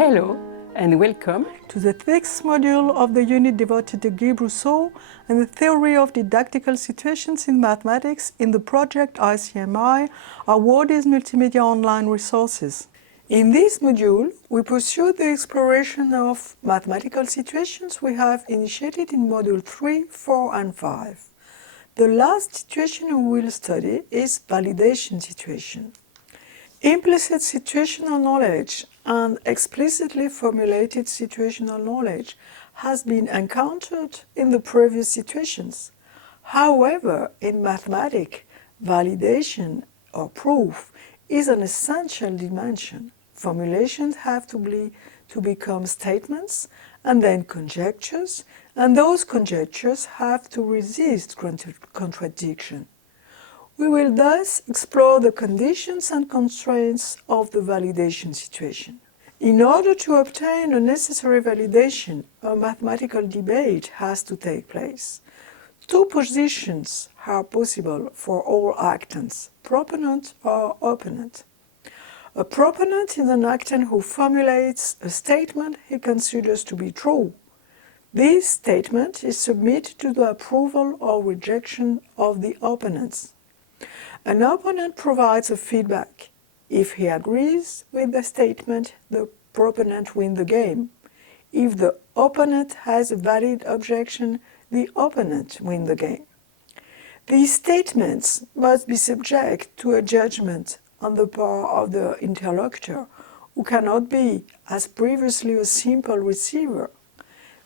Hello and welcome to the sixth module of the unit devoted to Guy Brousseau and the theory of didactical situations in mathematics in the project ICMI, awarded multimedia online resources. In this module, we pursue the exploration of mathematical situations we have initiated in Module 3, 4 and 5. The last situation we will study is validation situation. Implicit situational knowledge and explicitly formulated situational knowledge has been encountered in the previous situations. However, in mathematics, validation or proof is an essential dimension. Formulations have to become statements and then conjectures, and those conjectures have to resist contradiction. We will thus explore the conditions and constraints of the validation situation. In order to obtain a necessary validation, a mathematical debate has to take place. Two positions are possible for all actants, proponent or opponent. A proponent is an actant who formulates a statement he considers to be true. This statement is submitted to the approval or rejection of the opponents. An opponent provides a feedback. If he agrees with the statement, the proponent wins the game. If the opponent has a valid objection, the opponent wins the game. These statements must be subject to a judgment on the part of the interlocutor, who cannot be, as previously, a simple receiver.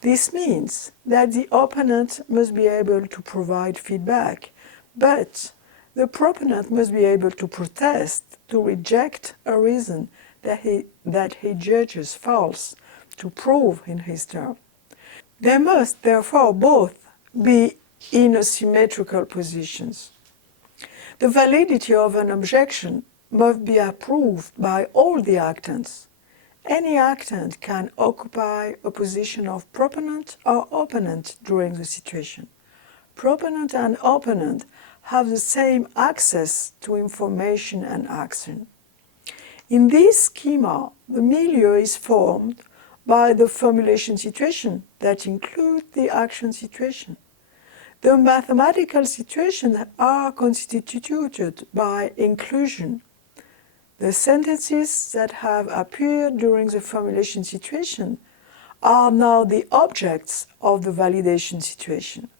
This means that the opponent must be able to provide feedback, but the proponent must be able to protest, to reject a reason that he judges false, to prove in his turn. They must therefore both be in asymmetrical positions. The validity of an objection must be approved by all the actants. Any actant can occupy a position of proponent or opponent during the situation. Proponent and opponent have the same access to information and action. In this schema, the milieu is formed by the formulation situation that includes the action situation. The mathematical situations are constituted by inclusion. The sentences that have appeared during the formulation situation are now the objects of the validation situation.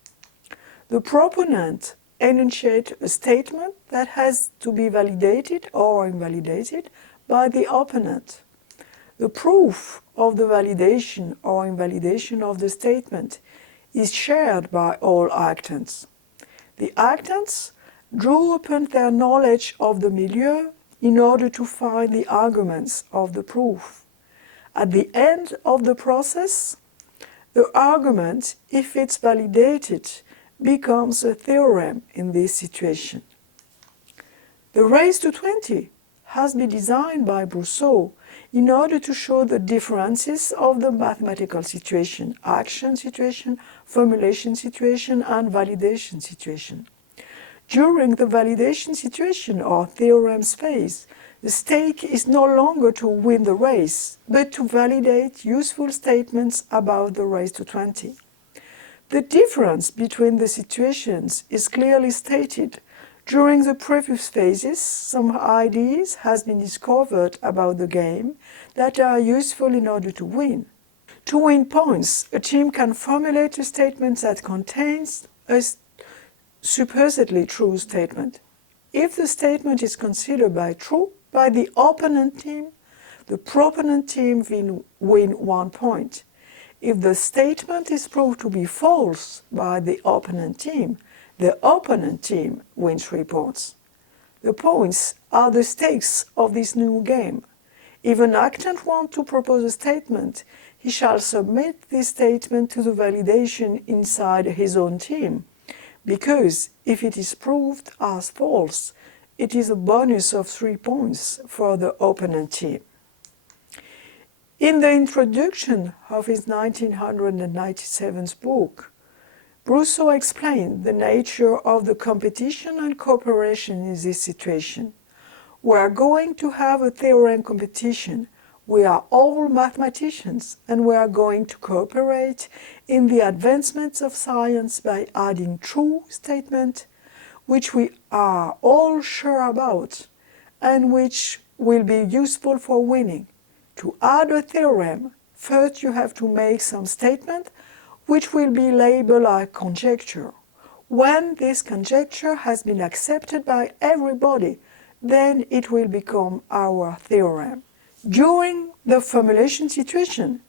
The proponent enunciates a statement that has to be validated or invalidated by the opponent. The proof of the validation or invalidation of the statement is shared by all actants. The actants draw upon their knowledge of the milieu in order to find the arguments of the proof. At the end of the process, the argument, if it's validated, becomes a theorem in this situation. The raised to 20 has been designed by Brousseau in order to show the differences of the mathematical situation, action situation, formulation situation, and validation situation. During the validation situation or theorem phase, the stake is no longer to win the race, but to validate useful statements about the raised to 20. The difference between the situations is clearly stated. During the previous phases, some ideas have been discovered about the game that are useful in order to win. To win points, a team can formulate a statement that contains a supposedly true statement. If the statement is considered true by the opponent team, the proponent team will win 1 point. If the statement is proved to be false by the opponent team, the opponent team wins 3 points. The points are the stakes of this new game. If an actant wants to propose a statement, he shall submit this statement to the validation inside his own team, because if it is proved as false, it is a bonus of 3 points for the opponent team. In the introduction of his 1997 book, Brousseau explained the nature of the competition and cooperation in this situation. We are going to have a theorem competition We are all mathematicians, and we are going to cooperate in the advancements of science by adding true statements which we are all sure about and which will be useful for winning. To add a theorem, first you have to make some statement which will be labeled a conjecture. When this conjecture has been accepted by everybody, then it will become our theorem. During the formulation situation,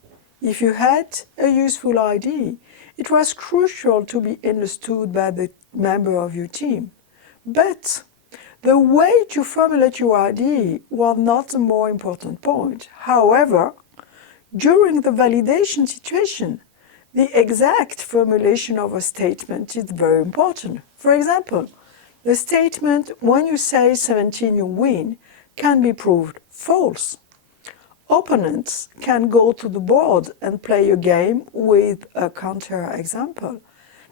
if you had a useful idea, it was crucial to be understood by the member of your team. But the way to formulate your idea was not the more important point. However, during the validation situation, the exact formulation of a statement is very important. For example, the statement, when you say 17 you win, can be proved false. Opponents can go to the board and play a game with a counter-example.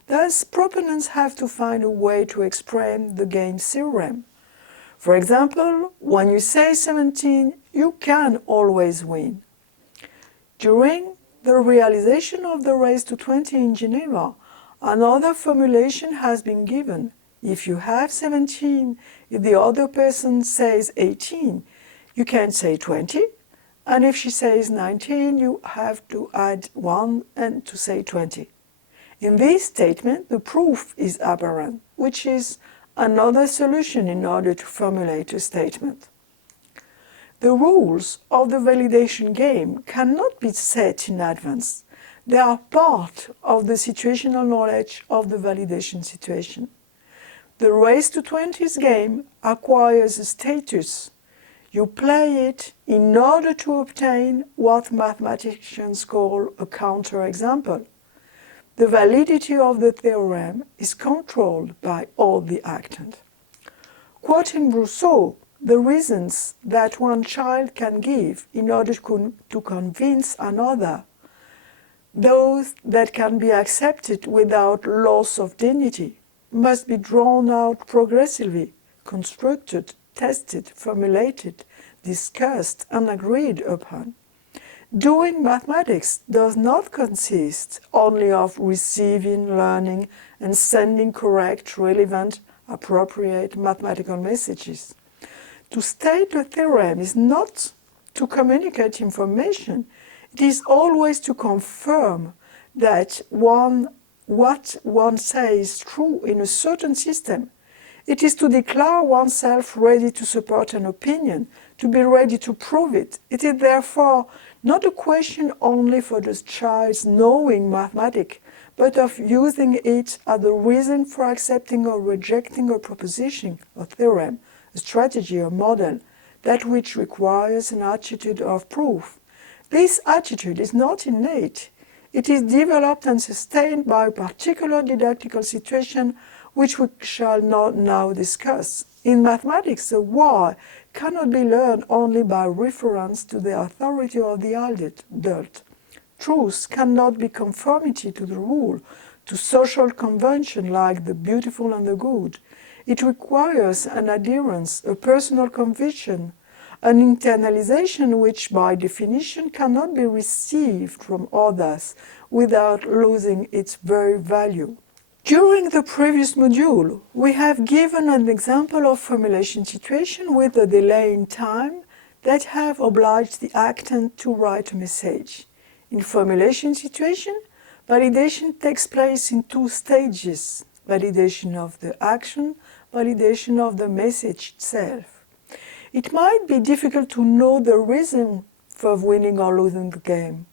Thus, proponents have to find a way to explain the game theorem. For example, when you say 17, you can always win. During the realization of the race to 20 in Geneva, another formulation has been given. If you have 17, if the other person says 18, you can say 20, and if she says 19, you have to add 1 and to say 20. In this statement, the proof is apparent, which is another solution in order to formulate a statement. The rules of the validation game cannot be set in advance. They are part of the situational knowledge of the validation situation. The race to 20s game acquires a status. You play it in order to obtain what mathematicians call a counterexample. The validity of the theorem is controlled by all the actors. Quoting Brousseau, the reasons that one child can give in order to convince another, those that can be accepted without loss of dignity, must be drawn out progressively, constructed, tested, formulated, discussed, and agreed upon. Doing mathematics does not consist only of receiving, learning, and sending correct, relevant, appropriate mathematical messages. To state a theorem is not to communicate information. It is always to confirm that what one says is true in a certain system. It is to declare oneself ready to support an opinion, to be ready to prove it. It is therefore not a question only for the child's knowing mathematics, but of using it as a reason for accepting or rejecting a proposition, a theorem, a strategy, or model, that which requires an attitude of proof. This attitude is not innate. It is developed and sustained by a particular didactical situation which we shall not now discuss. In mathematics, the why cannot be learned only by reference to the authority of the adult. Truth cannot be conformity to the rule, to social convention like the beautiful and the good. It requires an adherence, a personal conviction, an internalization which by definition cannot be received from others without losing its very value. During the previous module, we have given an example of formulation situation with a delay in time that have obliged the actor to write a message. In formulation situation, validation takes place in two stages: validation of the action, validation of the message itself. It might be difficult to know the reason for winning or losing the game.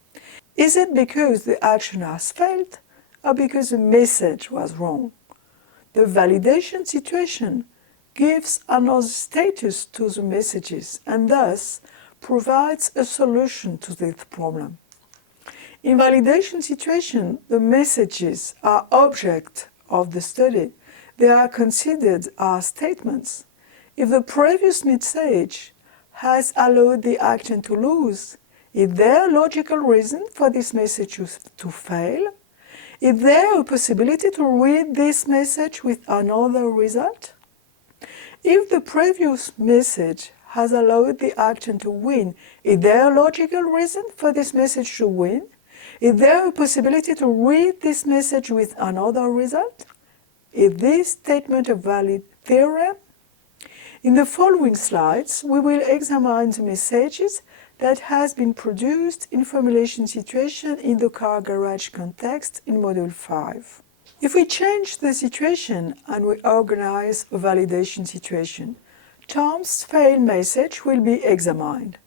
Is it because the action has failed, or because the message was wrong? The validation situation gives another status to the messages and thus provides a solution to this problem. In validation situation, the messages are object of the study. They are considered as statements. If the previous message has allowed the action to lose, is there a logical reason for this message to fail? Is there a possibility to read this message with another result? If the previous message has allowed the action to win. Is there a logical reason for this message to win? Is there a possibility to read this message with another result? Is this statement a valid theorem? In the following slides, we will examine the messages that has been produced in formulation situation in the car garage context in Module 5. If we change the situation and we organize a validation situation, Tom's fail message will be examined.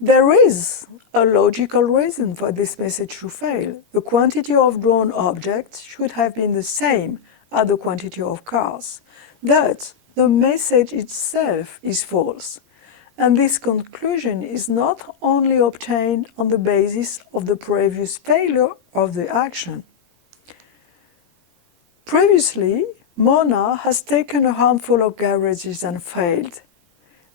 There is a logical reason for this message to fail. The quantity of drawn objects should have been the same as the quantity of cars. Thus, the message itself is false. And this conclusion is not only obtained on the basis of the previous failure of the action. Previously, Mona has taken a handful of garages and failed.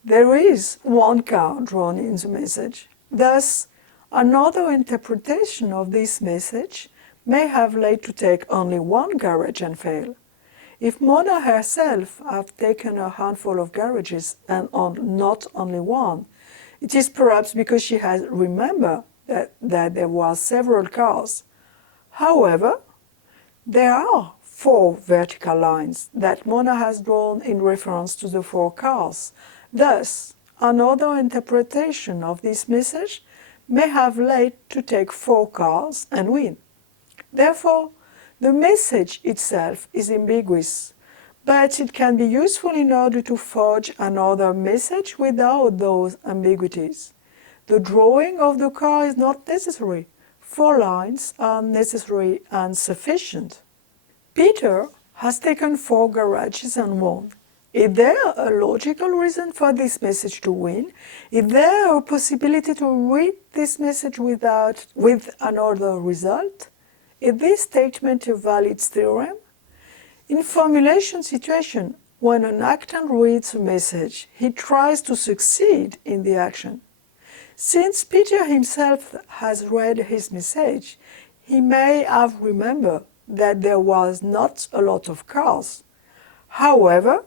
There is one car drawn in the message. Thus, another interpretation of this message may have led to take only one garage and fail. If Mona herself had taken a handful of garages and not only one, it is perhaps because she has remembered that there were several cars. However, there are 4 vertical lines that Mona has drawn in reference to the 4 cars. Thus, another interpretation of this message may have led to take 4 cars and win. Therefore, the message itself is ambiguous, but it can be useful in order to forge another message without those ambiguities. The drawing of the car is not necessary. 4 lines are necessary and sufficient. Peter has taken 4 garages and won. Is there a logical reason for this message to win? Is there a possibility to read this message with another result? Is this statement a valid theorem? In formulation situation, when an actor reads a message, he tries to succeed in the action. Since Peter himself has read his message, he may have remembered that there was not a lot of cars. However,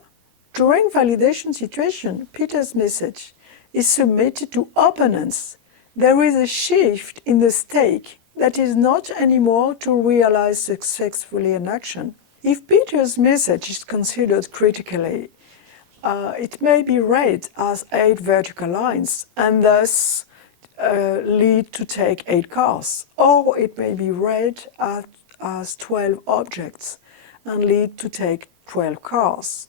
during validation situation, Peter's message is submitted to opponents. There is a shift in the stake that is not anymore to realize successfully an action. If Peter's message is considered critically, it may be read as 8 vertical lines and thus lead to take 8 cars, or it may be read as 12 objects and lead to take 12 cars.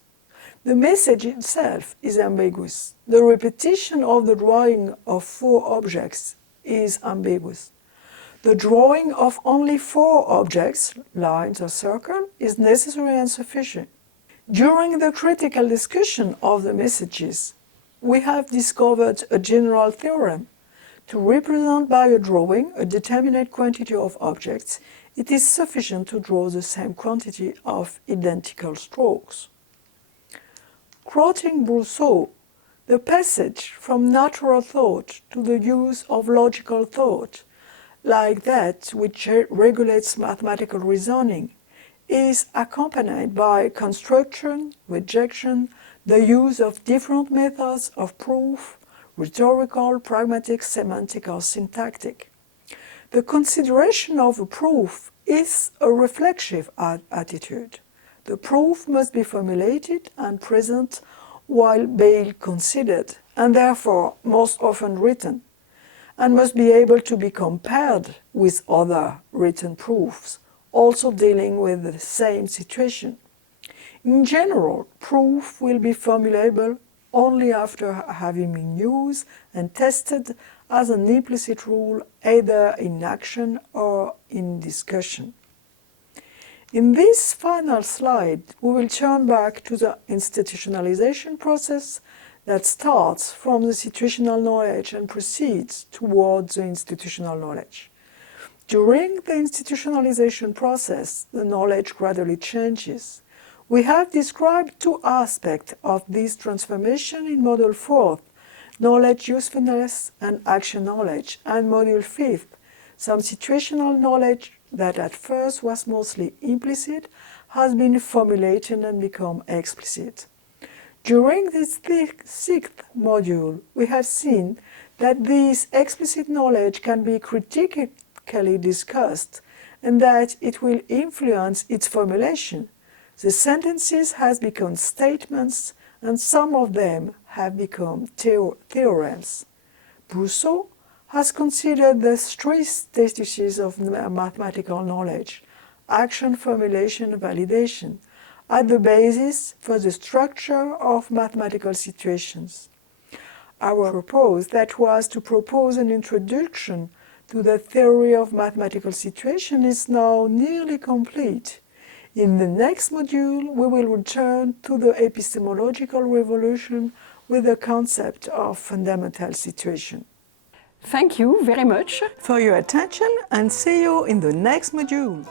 The message itself is ambiguous. The repetition of the drawing of 4 objects is ambiguous. The drawing of only 4 objects, lines or circle, is necessary and sufficient. During the critical discussion of the messages, we have discovered a general theorem. To represent by a drawing a determinate quantity of objects, it is sufficient to draw the same quantity of identical strokes. Quoting Brousseau, the passage from natural thought to the use of logical thought, like that which regulates mathematical reasoning, is accompanied by construction, rejection, the use of different methods of proof, rhetorical, pragmatic, semantic, or syntactic. The consideration of a proof is a reflexive attitude. The proof must be formulated and present while being considered, and therefore most often written, and must be able to be compared with other written proofs, also dealing with the same situation. In general, proof will be formulable only after having been used and tested as an implicit rule, either in action or in discussion. In this final slide, we will turn back to the institutionalization process that starts from the situational knowledge and proceeds towards the institutional knowledge. During the institutionalization process, the knowledge gradually changes. We have described 2 aspects of this transformation in Module 4, knowledge usefulness and action knowledge, and Module 5, some situational knowledge that at first was mostly implicit has been formulated and become explicit. During this sixth module, we have seen that this explicit knowledge can be critically discussed and that it will influence its formulation. The sentences have become statements and some of them have become theorems. Brousseau has considered the three stages of mathematical knowledge: action, formulation, and validation, at the basis for the structure of mathematical situations. Our purpose that was to propose an introduction to the theory of mathematical situation is now nearly complete. In the next module, we will return to the epistemological revolution with the concept of fundamental situation. Thank you very much For your attention and see you in the next module.